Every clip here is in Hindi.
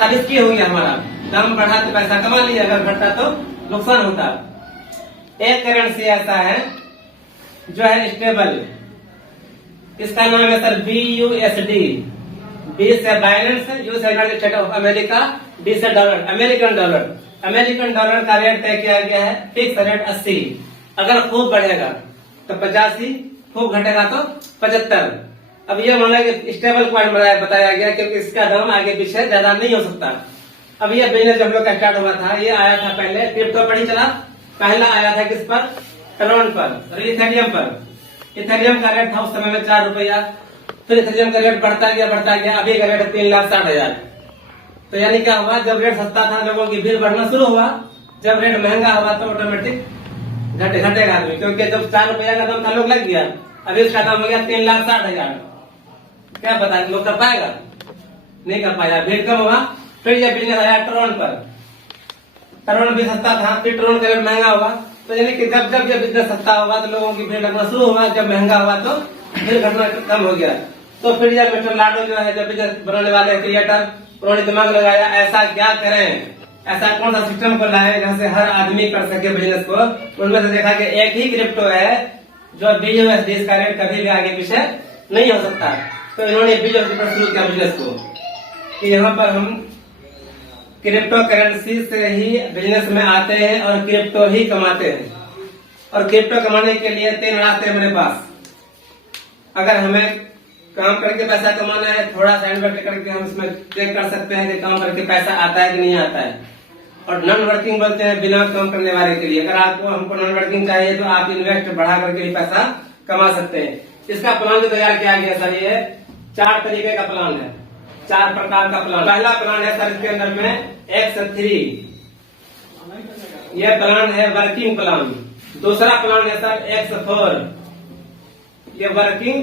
अब इसकी हो गया हमारा दाम बढ़ा तो पैसा कमा लिया, अगर घटता तो नुकसान होता। एक करेंसी ऐसा है जो है स्टेबल, इसका नाम है सर BUSD। बी से बाइनेंस, यू से United State of America, D से dollar, American dollar. American dollar का रेट तय किया गया है फिक्स रेट 80। अगर खूब बढ़ेगा तो 85, खूब घटेगा तो 75। अब ये माना कि स्टेबल पॉइंट बताया गया क्योंकि इसका दाम आगे पीछे ज्यादा नहीं हो सकता। अब ये बिजनेस जब हम लोग का स्टार्ट हुआ था, ये आया था पहले क्रिप्टो पर ही चला। पहला आया था किस पर? ट्रोन पर, इथेरियम पर। इथेरियम का रेट था उस समय में 4 रुपया। फिर इथेरियम का रेट बढ़ता गया, अभी का रेट 3,60,000। तो यानी क्या हुआ, जब रेट सस्ता था लोगों की भीड़ बढ़ना शुरू हुआ, जब रेट महंगा हुआ तो ऑटोमेटिक घटेगा आदमी, क्योंकि जब 4 रुपया का दाम था लोग लग गया, अभी उसका दाम हो गया 3,60,000। क्या पता लोग कर पाएगा? नहीं कर पाया, भीड़ कम हुआ। फिर यह बिजनेस आया ट्रोन पर। ट्रोन भी सस्ता था, फिर ट्रोन का रेट महंगा हुआ। तो यानी कि जब जब यह बिजनेस सस्ता हुआ तो लोगों की भीड़ लगना शुरू हुआ, जब महंगा हुआ तो भीड़ घटना कम हो गया। तो फिर यह मिस्टर लाडो जो है, जब बिजनेस बनाने वाले क्रिएटर, उन्होंने दिमाग लगाया ऐसा क्या करें, ऐसा कौन सा सिस्टम को लाए जहाँ से हर आदमी कर सके बिजनेस को। उनमें से देखा कि एक ही क्रिप्टो है जो BUSD, इसका रेट कभी भी आगे पीछे नहीं हो सकता। तो इन्होंने BUSD पर शुरू किया बिजनेस को कि यहाँ पर हम क्रिप्टो करेंसी से ही बिजनेस में आते हैं और क्रिप्टो ही कमाते हैं। और क्रिप्टो कमाने के लिए 3 रास्ते हैं मेरे पास। अगर हमें काम करके पैसा कमाना है, थोड़ा सा इन्वेस्ट करके हम इसमें चेक कर सकते हैं कि काम करके पैसा आता है कि नहीं आता है। और नॉन वर्किंग बोलते हैं बिना काम करने वाले के लिए। अगर आपको हमको नॉन वर्किंग चाहिए तो आप इन्वेस्ट बढ़ा करके भी पैसा कमा सकते हैं। इसका प्लान जो तैयार किया गया सर, ये 4 तरीके का प्लान है, 4 प्रकार का प्लान। पहला प्लान है सर, इसके अंदर में X3, ये प्लान है वर्किंग प्लान। दूसरा प्लान है सर X4, ये वर्किंग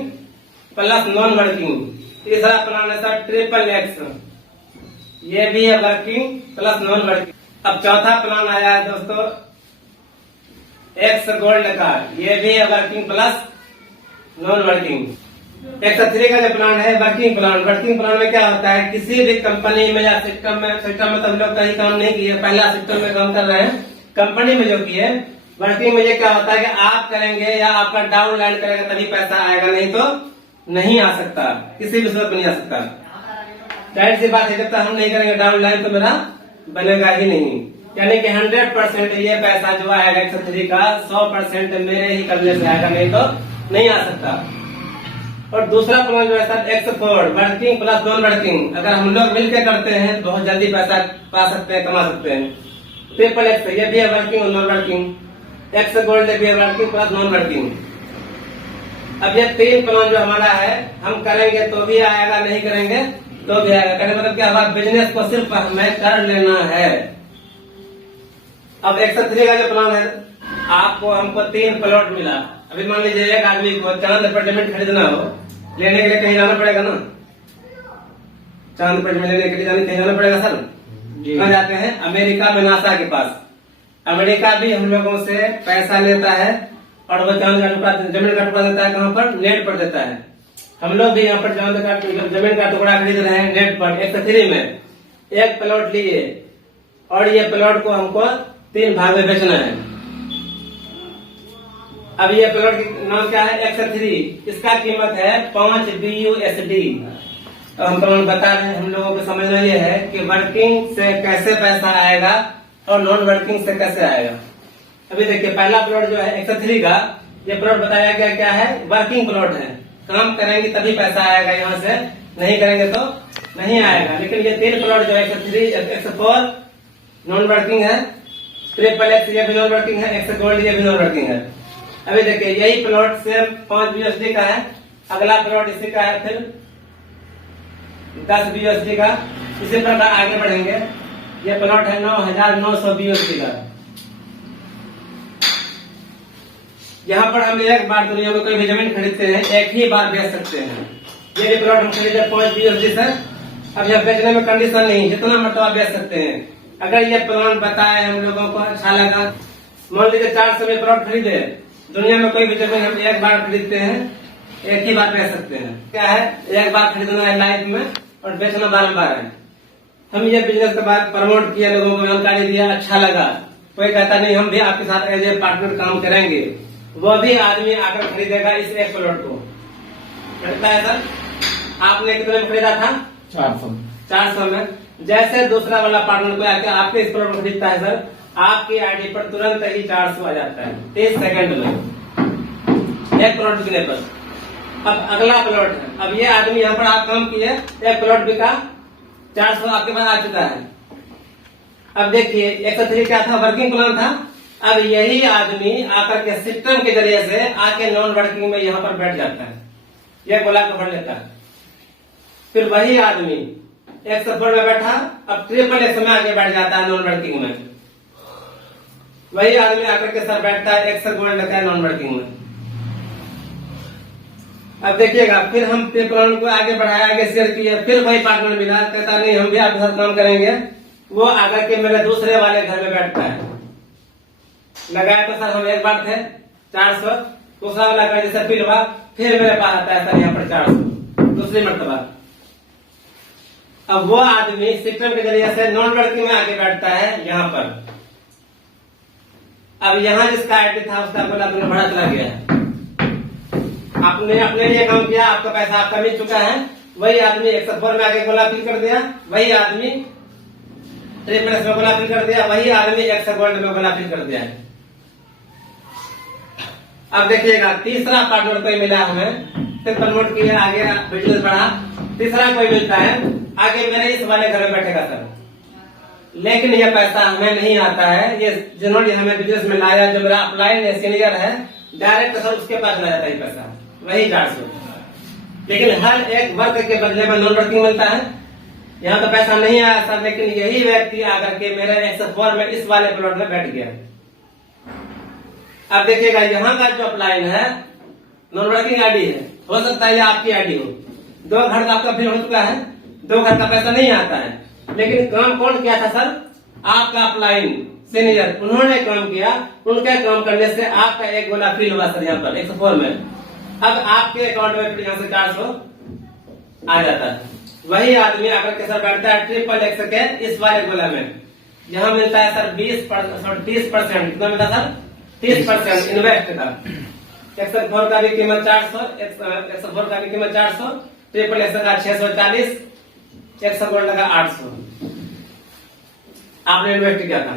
प्लस नॉन वर्किंग। तीसरा प्लान है सर XXX, ये भी है वर्किंग प्लस नॉन वर्किंग। अब चौथा प्लान आया है दोस्तों X गोल्ड का, ये भी है working plus non working. X3 का जो प्लान है वर्किंग प्लान। वर्किंग प्लान में क्या होता है, किसी भी कंपनी में या सिस्टम में तो हम लोग कहीं काम नहीं किए, पहला सिस्टम में काम कर रहे हैं। कंपनी में जो किए, वर्किंग में ये क्या होता है कि आप करेंगे या आपका डाउन लाइन करेगा तभी पैसा आएगा, नहीं तो नहीं आ सकता, किसी भी सूरत में नहीं आ सकता। जाहिर सी बात है, जब तक हम नहीं करेंगे डाउन लाइन तो मेरा बनेगा ही नहीं। यानी कि 100% ये पैसा जो आएगा X3 का 100% मेरे ही करने से आएगा, नहीं तो नहीं आ सकता। और दूसरा प्लान जो है sir X4, working plus non working. अगर हम लोग मिलकर करते हैं बहुत जल्दी पैसा पा सकते हैं, कमा सकते हैं। XXX, ये भी है वर्किंग और नॉन वर्किंग। X गोल्ड भी है वर्किंग प्लस नॉन वर्किंग। अब ये 3 प्लान जो हमारा है, हम करेंगे तो भी आएगा, नहीं करेंगे तो भी आएगा। कहने मतलब क्या, हमारा बिजनेस को सिर्फ हमें कर लेना है। अब X3 का जो प्लान है, आपको हमको 3 प्लॉट मिला। अभी मान लीजिए एक आदमी को चांद पर जमीन खरीदना हो, लेने के लिए कहीं जाना पड़ेगा ना, चांद पर जमीन लेने के लिए कहीं जाना पड़ेगा सर। कहाँ जाते हैं? अमेरिका में नासा के पास। अमेरिका भी हम लोगों से पैसा लेता है और वो चांद का टुकड़ा, जमीन का टुकड़ा देता है, कहाँ पर? नेट पर देता है। हम लोग भी यहाँ पर चांद का जमीन का टुकड़ा खरीद रहे हैं नेट पर। X3 में एक प्लॉट लिए और ये प्लॉट को हमको 3 भाग में बेचना है। अब ये प्लॉट का नाम क्या है? X3। इसका कीमत है 5 BUSD। तो हम प्लान बता रहे हैं, हम लोगों को समझना ये है कि वर्किंग से कैसे पैसा आएगा और नॉन वर्किंग से कैसे आएगा। अभी देखिए पहला प्लॉट जो है X3 का, ये प्लॉट बताया गया क्या है? वर्किंग प्लॉट है। काम करेंगे तभी पैसा आएगा, यहाँ से नहीं करेंगे तो नहीं आएगा। लेकिन ये 3 प्लॉट जो है X3, X4 नॉन वर्किंग है, XXX ये भी नॉन वर्किंग है, X गोल्ड ये भी नॉन वर्किंग है। अभी देखिए यही प्लॉट सेम 5 BUSD का है, अगला प्लॉट इसी का है, फिर 10 BUSD का। इसी प्रकार आगे बढ़ेंगे। ये प्लॉट है 9,900 BUSD का। यहाँ पर हम एक बार दुनिया में कोई भी जमीन खरीदते हैं, एक ही बार बेच सकते हैं। ये भी प्लॉट हम खरीदे 5 BUSD से। अब यह बेचने में कंडीशन नहीं, जितना मरतबा बेच सकते हैं। अगर ये प्लान बताए हम लोगों को अच्छा लगा, मान लीजिए 400 में प्लॉट खरीदे, दुनिया में कोई भी जमीन हम एक बार खरीदते हैं, एक ही बार बेच सकते हैं। क्या है? एक बार खरीदना है लाइफ में और बेचना बारंबार है। हम ये बिजनेस के बाद प्रमोट किया, लोगों को जानकारी दिया, अच्छा लगा, कोई कहता नहीं हम भी आपके साथ एज ए पार्टनर काम करेंगे, वो भी आदमी आकर खरीदेगा इस एक प्लॉट को। लगता है सर आपने कितने में खरीदा था? 400 में। जैसे दूसरा वाला पार्टनर को आके आपके इस प्लॉट में खरीदता है सर, आपकी आईडी पर तुरंत ही 400 आ जाता है 30 सेकंड में एक प्लॉट बिकने पर। अब अगला प्लॉट है, अब ये आदमी यहाँ पर आप काम किए, एक प्लॉट बिका, 400 आपके पास आ चुका है। अब देखिए 103 क्या था? वर्किंग प्लान था। अब यही आदमी आकर के सिस्टम के जरिए से आके नॉन वर्किंग में यहाँ पर बैठ जाता है, ये गोला को भर लेता है। फिर वही आदमी 104 में बैठा, अब 111 में आगे बैठ जाता है नॉन वर्किंग में। वही आदमी आकर के सर बैठता है 100 गोल्ड लेता है नॉन वर्किंग में। अब देखिएगा फिर हम पे प्लान को आगे बढ़ाया, आगे शेयर किया, फिर वही पार्टनर मिला, कहता नहीं हम भी आपके साथ काम करेंगे। वो आकर के मेरे दूसरे वाले घर में बैठता है। लगाया तो सर हम एक बार थे 400, दूसरा वाला घर जैसे फिल हुआ, फिर मेरे पास आता है सर यहाँ पर 400 दूसरी मरतबा। अब वो आदमी सिस्टम के जरिए से नॉन वर्किंग में आगे बैठता है यहाँ पर। अब यहाँ जिसका आईडी था उसका बोला तुमने बड़ा चला गया है, आपने अपने लिए काम किया, आपका पैसा आपका मिल चुका है। वही आदमी 104 में आगे गोला फिल कर दिया, वही आदमी 3+ में गोला फिल कर दिया, वही आदमी 100 गोल्ड में गोला फिल कर दिया है। अब देखिएगा तीसरा पार्टनर कोई मिला हमें, फिर प्रमोट किया, आगे बिजनेस बढ़ा, तीसरा कोई मिलता है, आगे मेरे इस वाले घर में बैठेगा सर। लेकिन ये पैसा हमें नहीं आता है, ये जिन्होंने हमें बिजनेस में लाया, जो मेरा अपलाइन सीनियर है, डायरेक्ट सर उसके पास चला जाता है पैसा, वही 400। लेकिन हर एक वर्क के बदले में नॉन वर्किंग मिलता है। यहाँ तो पैसा नहीं आया सर, लेकिन यही व्यक्ति आकर के मेरे 104 में इस वाले प्लॉट में बैठ गया। अब देखिएगा यहाँ का जो अपलाइन है नॉन वर्किंग आईडी है, हो सकता है ये आपकी आईडी हो। 2 घर का आपका बिल हो चुका है, 2 घर का पैसा नहीं आता है, लेकिन काम कौन किया था सर? आपका अपलाइन सीनियर, उन्होंने काम किया, उनके काम करने से आपका एक गोला फिल हुआ सर यहाँ पर 104 में। अब आपके अकाउंट में फिर यहाँ से 400 आ जाता है। वही आदमी आकर के सर बैठता है 888 के इस वाले गोला में, यहाँ मिलता है सर 30%। कितना मिलता है सर? 30% इन्वेस्ट का। 104 का भी कीमत 400, 104 का भी कीमत 400, 888 का 640, 100 गोल्ड का 800 आपने इन्वेस्ट किया था।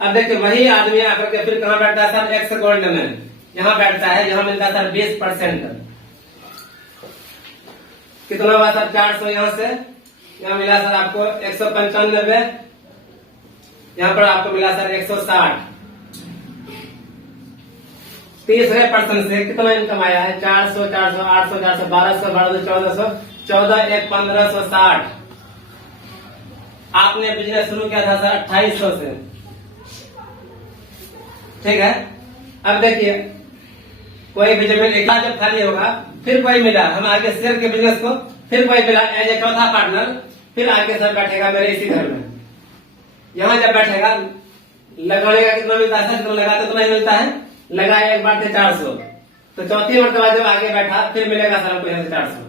अब देखिए वही आदमी आकर के फिर कहाँ बैठता है सर? 100 गोल्ड में यहाँ बैठता है, यहाँ मिलता है सर 20%। कितना हुआ सर? 400 यहाँ से, यहाँ मिला सर आपको 195, यहाँ पर आपको मिला सर 160। तीसरे पर्सन से कितना इनकम आया है? 400, 400, 800, 400, 1200, 1200, 1400, 14, 1560। आपने बिजनेस शुरू किया था सर 2800 से, ठीक है। अब देखिए कोई भी जमीन एक जब खाली होगा, फिर कोई मिला, हम आगे शेयर के बिजनेस को, फिर कोई मिला एज ए चौथा पार्टनर, फिर आगे सर बैठेगा मेरे इसी घर में। यहाँ जब बैठेगा लगाने का कितना मिलता है सर? कितना लगाते तो नहीं मिलता है, लगाया एक बार थे 400, तो चौथी मरतबा जब आगे बैठा फिर मिलेगा सर हमको यहाँ से 400।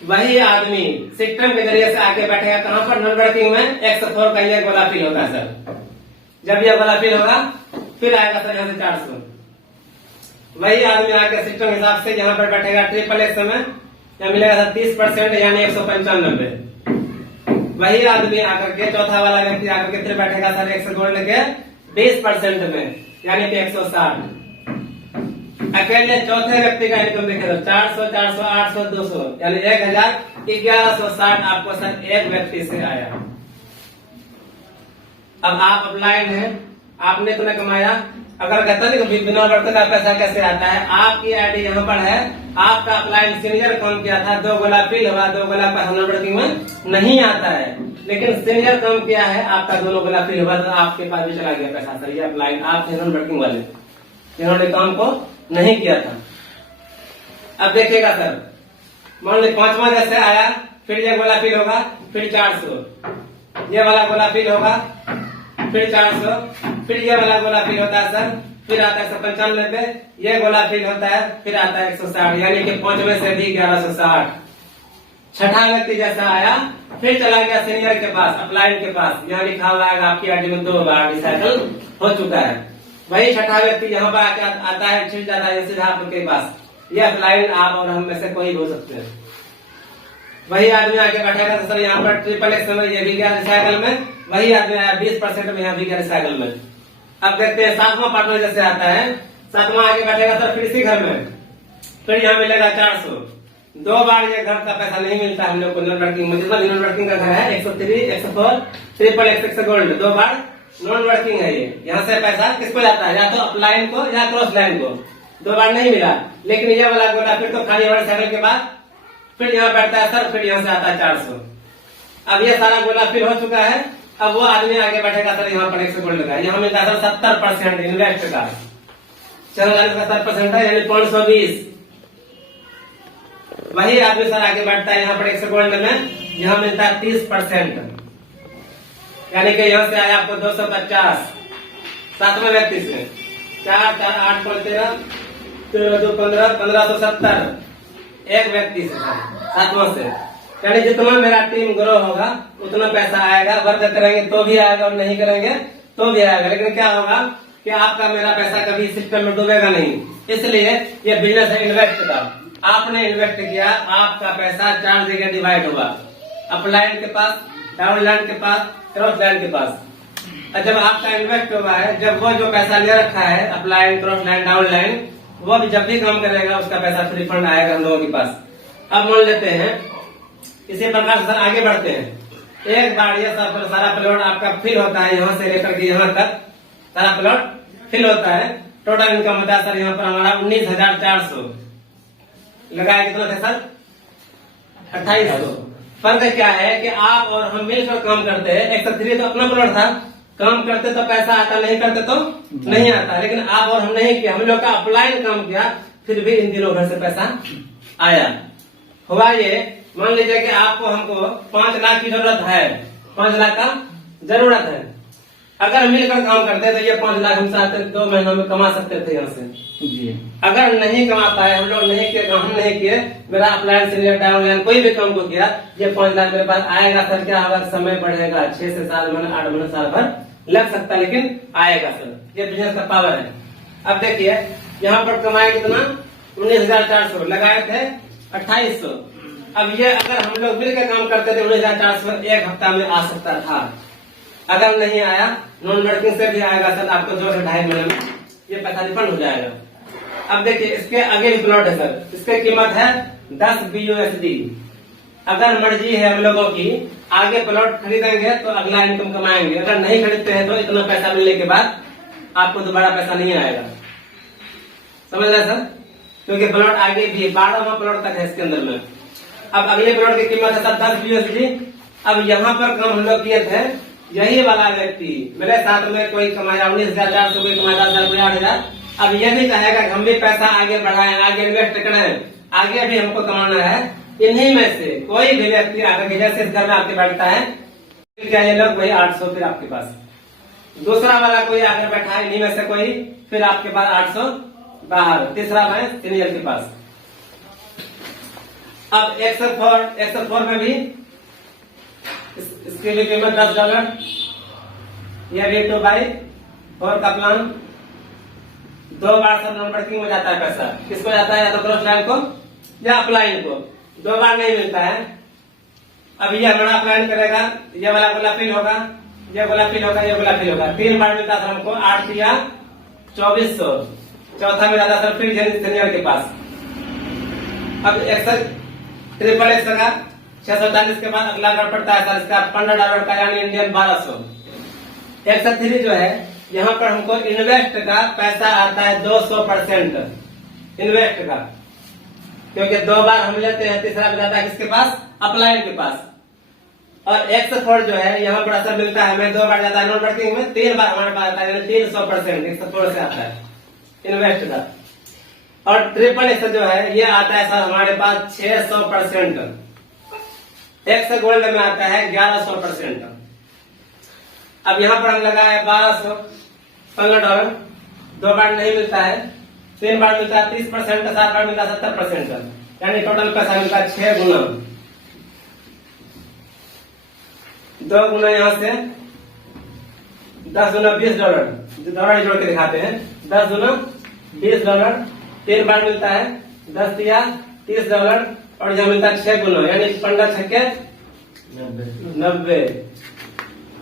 वही आदमी सिस्टम के जरिए से आके बैठेगा कहाँ पर? नॉन वर्किंग में 104 का ये गोला फिल होगा सर। जब ये गोला फिल होगा फिर आएगा सर यहाँ से 400। वही आदमी आके सिस्टम हिसाब से यहाँ पर बैठेगा 888 में, यहाँ मिलेगा सर 30% यानी 195। वही आदमी आकर के चौथा वाला व्यक्ति आकर के फिर बैठेगा सर 100 गोल्ड के 20% में यानी कि 160। अकेले चौथे व्यक्ति का इनकम देखे तो 400, 400, 800, 200 यानी 1160 आपको सर एक व्यक्ति से आया। अब आप अपलाइन है, आपने इतना कमाया, अगर कहता नहीं कि बिना वर्क का पैसा कैसे आता है, आपकी आईडी यहाँ पर है, आपका अपलाइन सीनियर काम किया था, 2 गोला फिल हुआ, 2 गोला पैसा नॉन वर्किंग में नहीं आता है, लेकिन सीनियर काम किया है, आपका 2 गोला फिल हुआ तो आपके पास भी चला गया पैसा सर। ये अपलाइन आप थे नॉन वर्किंग वाले जिन्होंने काम को नहीं किया था। अब देखिएगा सर, मान ली 5वां जैसे आया, फिर ये गोला फिल होगा, फिर 400, ये वाला गोला फिल होगा, फिर 400, फिर ये वाला गोला फिल होता है सर, फिर आता है 195 पे, ये गोला फिल होता है, फिर आता है 160 यानी कि 5 में से भी 1160। छठा व्यक्ति जैसा आया, फिर चला गया सीनियर के पास, अप्लाइड के पास, यहाँ लिखा हुआ है आपकी आईडी में 2 बार रिसाइकल हो चुका है। वही छठा व्यक्ति यहाँ पर आके आता है, छिड़ जाता है सीधा आपके पास। ये अप्लाइड आप और हम में से कोई हो सकते हैं। वही आदमी आके बैठेगा तो सर यहाँ पर ट्रिपल एक्स में ये भी गया रिसाइकल में, वही आदमी आया 20% में यहाँ भी गया रिसाइकल में। अब देखते हैं 7वां पार्टनर जैसे आता है, 7वां आके बैठेगा सर फिर इसी घर में, फिर यहाँ मिलेगा 400। 2 बार ये घर का पैसा नहीं मिलता हम लोग को नॉन वर्किंग में। जितना नॉन वर्किंग का घर है 103, 104, ट्रिपल एक्स गोल्ड 2 बार नॉन वर्किंग है ये। यहाँ से पैसा किसको जाता है, या तो अपलाइन को या क्रॉस लाइन को। 2 बार नहीं मिला, लेकिन ये वाला गोला फिर तो खाली वाला साइकिल के बाद फिर यहाँ बैठता है सर, फिर यहाँ से आता है 400। अब ये सारा गोला फिर हो चुका है। अब वो आदमी आगे बैठेगा सर यहाँ पर 100 गोल्ड का, यहाँ मिलता है सर 70% इन्वेस्ट का। चलो का 70% है यानी 520। वही आदमी सर आगे बढ़ता है यहाँ पर 100 गोल्ड में, यहाँ मिलता है 30%, यानी कि यहाँ से आया आपको 250। 7वें व्यक्ति से 4, 4, 8, 5, 13, 13, 2, 15, 1570 एक व्यक्ति से 7वां से। यानी जितना मेरा टीम ग्रो होगा उतना पैसा आएगा। वर्क करेंगे तो भी आएगा और नहीं करेंगे तो भी आएगा, लेकिन क्या होगा कि आपका मेरा पैसा कभी सिस्टम में डूबेगा नहीं। इसलिए ये बिजनेस है इन्वेस्ट का। आपने इन्वेस्ट किया, आपका पैसा 4 जगह डिवाइड हुआ, अपलाइन के पास, डाउनलाइन के पास, क्रॉस लाइन के पास। और जब आपका इन्वेस्ट हुआ है, जब वो जो पैसा ले रखा है upline, cross line, down line, वो भी जब भी काम करेगा उसका पैसा रिफंड आएगा हम लोगों के पास। अब मान लेते हैं इसी प्रकार से आगे बढ़ते हैं। एक बार ये सारा प्लॉट आपका फिल होता है, यहाँ से लेकर के यहाँ तक सारा प्लॉट फिल होता है। टोटल इनकम होता है सर यहाँ पर हमारा 19,400। लगाया कितना था सर, 2800। फर्क क्या है कि आप और हम मिलकर काम करते हैं। 103 तो अपना प्लॉट था, काम करते तो पैसा आता, नहीं करते तो नहीं आता। लेकिन आप और हम नहीं किया, हम लोग का अपलाइन काम किया, फिर भी इन दिनों घर से पैसा आया। हुआ ये, मान लीजिए कि आपको हमको 5 लाख की जरूरत है, 5 लाख का जरूरत है। अगर मिलकर काम करते तो ये 5 लाख हम चाहते 2 महीनों में कमा सकते थे यहाँ से जी। अगर नहीं कमा पाए, हम लोग नहीं किए, हम नहीं किए, मेरा अपलाइन सीनियर डाउनलाइन कोई भी काम को किया, ये 5 लाख मेरे पास आएगा सर। क्या होगा, समय बढ़ेगा, 6 से 7 महीने, 8 महीने, साल भर लग सकता है, लेकिन आएगा सर। ये बिजनेस का पावर है। अब देखिए यहाँ पर कमाए कितना, 19,400, लगाए थे 2800। अब ये अगर हम लोग मिलकर काम करते थे 19,400 एक हफ्ता में आ सकता था। अगर नहीं आया, नॉन वर्किंग से भी आएगा सर, आपको 2 से 2.5 महीने में ये पैसा रिफंड हो जाएगा। अब देखिए इसके आगे भी प्लॉट है सर, इसकी कीमत है 10 BUSD। अगर मर्जी है हम लोगों की, आगे प्लॉट खरीदेंगे तो अगला इनकम कमाएंगे। अगर नहीं खरीदते हैं तो इतना पैसा मिलने के बाद आपको दोबारा पैसा नहीं आएगा। समझ रहे सर, क्योंकि प्लॉट आगे भी 12वां प्लॉट तक है इसके अंदर में। अब अगले प्लॉट की कीमत है सर 10 BUSD। अब यहाँ पर काम हम लोग किए थे, यही वाला व्यक्ति मेरे साथ में कोई कमाया 19,400, कोई कमाया 10,000, कोई 8,000। अब ये भी कहेगा कि हम भी पैसा आगे बढ़ाएं, आगे इन्वेस्ट करें, आगे भी हमको कमाना है। इन्हीं में से कोई भी व्यक्ति आकर के जैसे इस घर में आपके बैठता है, क्या ये लोग वही 800 फिर आपके पास। दूसरा वाला कोई आकर बैठा है, इन्हीं में से कोई, फिर आपके पास 800 बाहर। तीसरा है सीनियर के पास। अब 104 में भी इसकी भी कीमत $10। यह भी 2/4 का प्लान। 2 बार सब नॉन वर्किंग में जाता है पैसा। किसको जाता है, या तो क्रॉस लाइन को या अपलाइन को। 2 बार नहीं मिलता है। अब ये हमारा अपलाइन करेगा, ये वाला गोला फिल होगा, ये गोला फिल होगा, ये गोला फिल होगा। 3 बार मिलता था हमको, 8 या 2400। चौथा में जाता सर फिर सीनियर के पास। अब ट्रिपल एक्स का 640 के बाद अगला घर पड़ता है सर इसका $15 का, यानी इंडियन 1200। 103 जो है, यहाँ पर हमको इन्वेस्ट का पैसा आता है 200% इन्वेस्ट का, क्योंकि 2 बार हम लेते हैं। तीसरा भी जाता है किसके पास, अपलाइन के पास। और 104 जो है, यहाँ पर असर मिलता है हमें 2 बार जाता है नॉन वर्किंग में, 3 बार हमारे पास आता है, यानी 300% 104 से आता है इन्वेस्ट का। और ट्रिपल एक्स जो है, ये आता है सर हमारे पास 600%। एक्स गोल्ड में आता है 1100%। अब यहाँ पर हम लगाए $1200, $15। 2 बार नहीं मिलता है, 3 बार मिलता है 30%, 7 बार मिलता है 70%, यानी टोटल पैसा मिलता है 6 गुना। 2 गुना यहाँ से 10 गुना $20 दौड़ा जोड़ के दिखाते हैं। 10 गुना $20 3 बार मिलता है। 10 दिया $30 और यहाँ मिलता है 6 गुना, यानी 15 छक्के 90।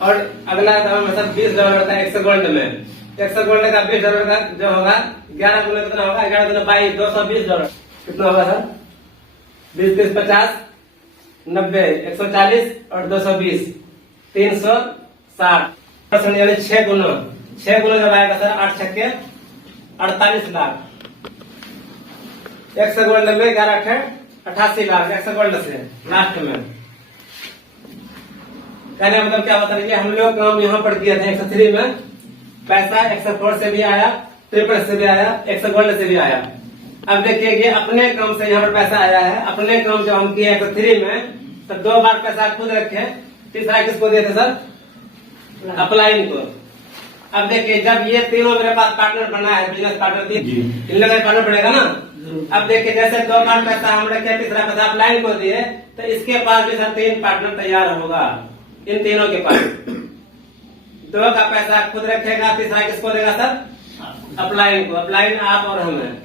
और अगला दाम मतलब $20 का 100 गोल्ड में। 100 गोल्ड का $20 का जो होगा 11 गुना कितना होगा? 11 गुना 22 $220 कितना होगा सर? 20 30 50 90 140 और 220 360 यानी 6 गुना। 6 गुना जब आएगा सर 8 छक्के 48 लाख। 100 गोल्ड में 11 88 लाख 100 गोल्ड से लास्ट में। कहने मतलब क्या होता है कि हम लोग काम यहाँ पर किए थे 103 में, पैसा 104 से भी आया, 53 से भी आया, 100 गोल्ड से भी आया। अब देखिए कि अपने काम से यहाँ पर पैसा आया है। अपने काम जो हम किए 103 में, तो 2 बार पैसा खुद रखे, तीसरा किसको दिए थे सर? अपलाइन को। अब देखिए जब ये तीनों मेरे पास पार्टनर बना है, बिजनेस पार्टनर इन लोगों का पार्टनर बनेगा ना। अब देखिए जैसे 2 बार पैसा हम रखे, तीसरा पैसा अपलाइन को दिए, तो इसके पास भी सर 3 पार्टनर तैयार होगा। इन तीनों के पास 2 का पैसा खुद रखेगा, तीसरा किसको देगा सर? अपलाइन को। अपलाइन आप और हमें।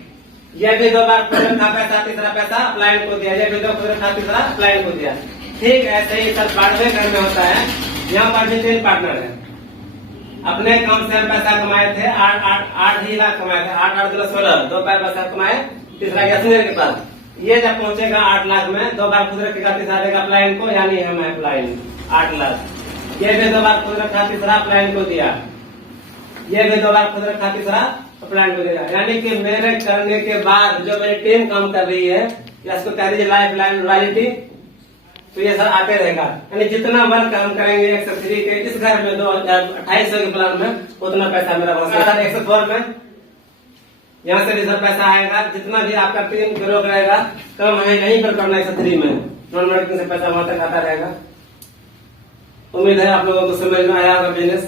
ये भी 2 बार खुद रखा पैसा, तीसरा पैसा अपलाइन को दिया। ये भी 2 खुद रखा, तीसरा अपलाइन को दिया। ठीक ऐसे ही सर बारहवें घर में होता है। यहाँ पर भी 3 पार्टनर है। अपने काम से हम पैसा कमाए थे 8 ही लाख कमाए थे। 8 8 16 2 बार पैसा कमाए, तीसरा गया सुनील के पास। ये जब पहुंचेगा 8 लाख में, 2 बार खुद रखेगा, तीसरा देगा अपलाइन को, यानी हम अपलाइन 8 लाख। ये भी 2 बार खुद रखा, तीसरा अपलाइन को दिया। ये भी 2 बार खुद रखा, तीसरा अपलाइन को दिया। यानी कि मेरे करने के बाद जो मेरी टीम काम कर रही है, या इसको कह दीजिए लाइफ लाइन रॉयल्टी, तो ये सर आते रहेगा। यानी जितना वर्क हम करेंगे 103 के इस घर में 2800 के प्लान में, उतना पैसा मेरा बचेगा। 104 में यहाँ से भी सर पैसा आएगा। जितना भी आपका टीम ग्रो करेगा, कम है यहीं पर करना 103 में, नॉन मार्केटिंग से पैसा वहां तक आता रहेगा। उम्मीद है आप लोगों को समझ में आया होगा बिजनेस।